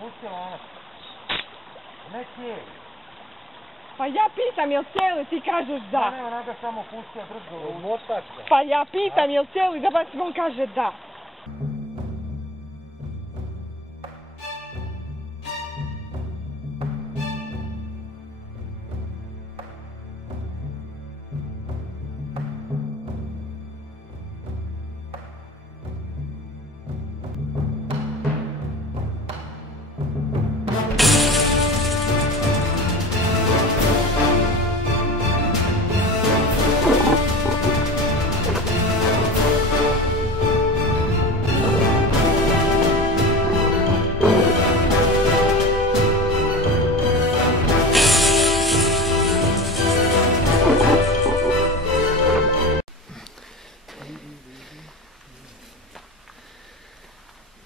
Pusti lanac. Ne cijeli. Pa ja pitam jel cijeli, ti kažeš da. Ne, ona ga samo pustio brzo. Motačka. Pa ja pitam jel cijeli, da bacim, on kaže da.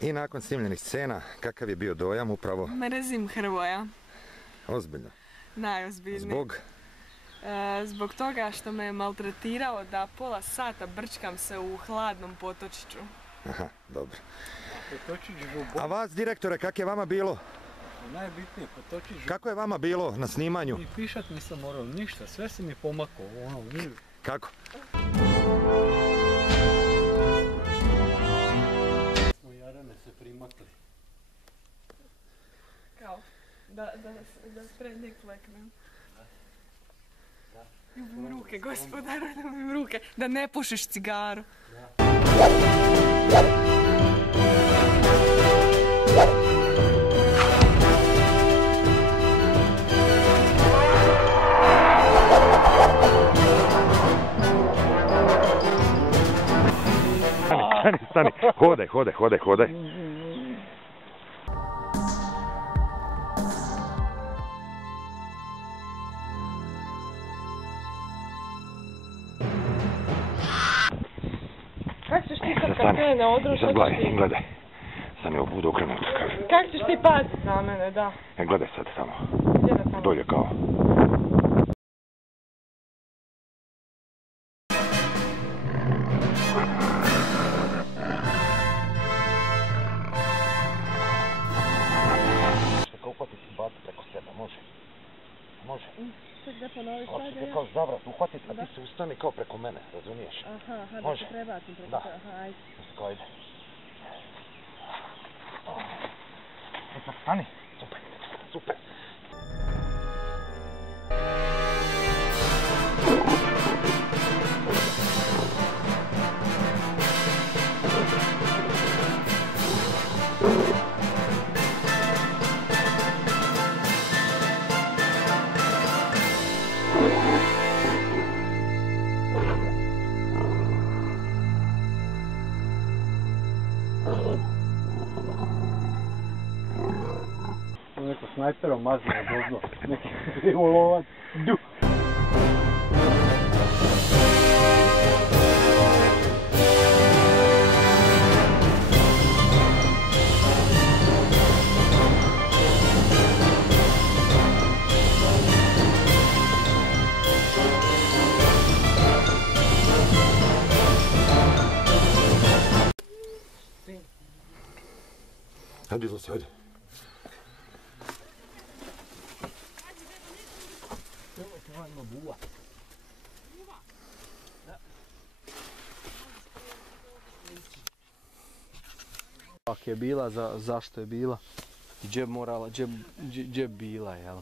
I nakon snimljenih scena, kakav je bio dojam upravo? Mrzim Hrvoja. Ozbiljno? Najozbiljnije. Zbog? Zbog toga što me je maltretirao da pola sata brčkam se u hladnom potočiću. Aha, dobro. A vas, direktore, kak je vama bilo? Najbitnije, potočić. Kako je vama bilo na snimanju? Ni pišat nisam morao, ništa, sve si mi pomakao, Kako? Smo Jarane se primakli. Kao, da sprednjeg kleknem. Ljubim ruke, gospodaru, ljubim ruke. Da ne pušiš cigaru. Stani, hodaj. Kak ćeš ti sad kad krene odruš? Sad gledaj. Stani, ovo budu okrenuto. Kak ćeš ti pazit na mene, da? Gledaj sad samo. Gdje da samo? Dolje kao. Može. Sad da ponoviš sad, ja? Kao zavrat uhvatiti, a ti se ustani kao preko mene, razumiješ? Aha, da se prebacim preko te, aha, ajde. Kao ide. Stani. Super. Neko snajperom mazio dozno, neki krivolovac, du! Ajde, izlazi, ajde. Ako je bila, zašto je bila? Gdje morala, gdje bila, jel?